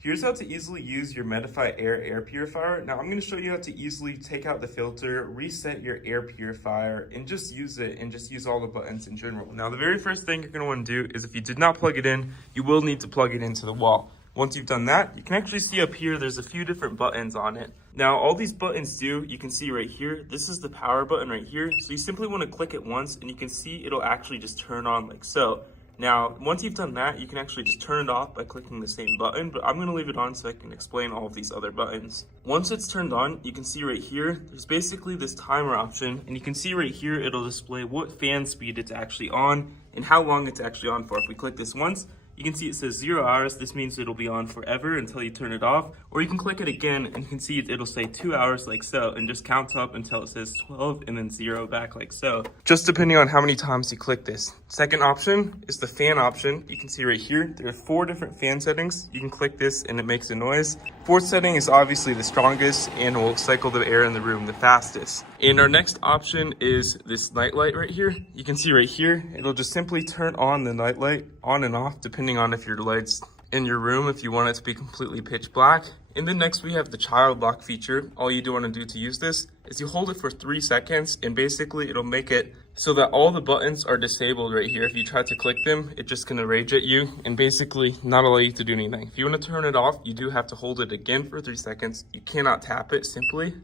Here's how to easily use your Medify air purifier. Now I'm going to show you how to easily take out the filter, reset your air purifier, and just use it and just use all the buttons in general. Now the very first thing you're going to want to do is if you did not plug it in, you will need to plug it into the wall. Once you've done that, you can actually see up here, there's a few different buttons on it. Now all these buttons do, you can see right here, this is the power button right here. So you simply want to click it once and you can see it'll actually just turn on like so. Now, once you've done that, you can actually just turn it off by clicking the same button, but I'm going to leave it on so I can explain all of these other buttons. Once it's turned on, you can see right here, there's basically this timer option, and you can see right here, it'll display what fan speed it's actually on and how long it's actually on for. If we click this once, you can see it says 0 hours. This means it'll be on forever until you turn it off. Or you can click it again and you can see it'll say 2 hours like so and just count up until it says 12 and then 0 back like so. Just depending on how many times you click this. Second option is the fan option. You can see right here, there are 4 different fan settings. You can click this and it makes a noise. Fourth setting is obviously the strongest and will cycle the air in the room the fastest. And our next option is this night light right here. You can see right here, it'll just simply turn on the night light on and off depending on if your lights in your room, if you want it to be completely pitch black. And then next we have the child lock feature. All you do want to do to use this is you hold it for 3 seconds and basically it'll make it so that all the buttons are disabled right here. If you try to click them, it's just gonna rage at you and basically not allow you to do anything. If you want to turn it off, you do have to hold it again for 3 seconds. You cannot tap it simply.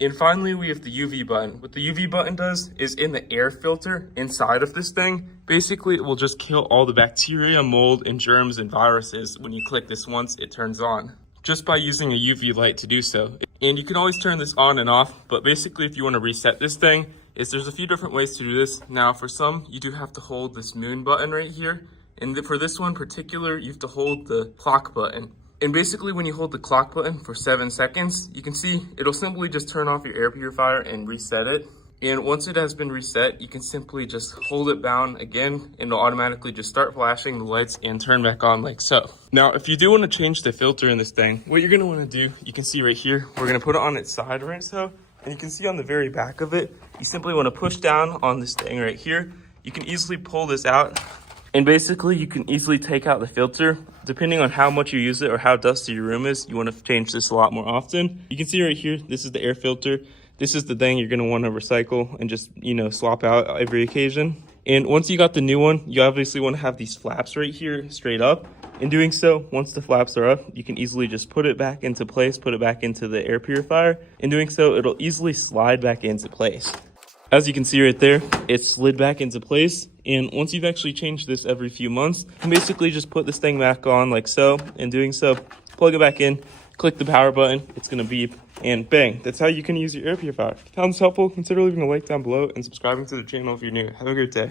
And finally, we have the UV button. What the UV button does is in the air filter inside of this thing, basically it will just kill all the bacteria, mold, and germs and viruses. When you click this once, it turns on just by using a UV light to do so. And you can always turn this on and off, but basically if you want to reset this thing, there's a few different ways to do this. Now for some, you do have to hold this moon button right here. And for this one particular, you have to hold the clock button. And basically when you hold the clock button for 7 seconds, you can see it'll simply just turn off your air purifier and reset it. And once it has been reset, you can simply just hold it down again and it'll automatically just start flashing the lights and turn back on like so. Now, if you do want to change the filter in this thing, what you're going to want to do, you can see right here, we're going to put it on its side right so. And you can see on the very back of it, you simply want to push down on this thing right here. You can easily pull this out. And basically, you can easily take out the filter. Depending on how much you use it or how dusty your room is, you want to change this a lot more often. You can see right here, this is the air filter. This is the thing you're going to want to recycle and just, swap out every occasion. And once you got the new one, you obviously want to have these flaps right here straight up. In doing so, once the flaps are up, you can easily just put it back into place, put it back into the air purifier. In doing so, it'll easily slide back into place. As you can see right there, it slid back into place. And once you've actually changed this every few months, you can basically just put this thing back on like so. In doing so, plug it back in, click the power button, it's gonna beep, and bang. That's how you can use your air purifier. If you found this helpful, consider leaving a like down below and subscribing to the channel if you're new. Have a great day.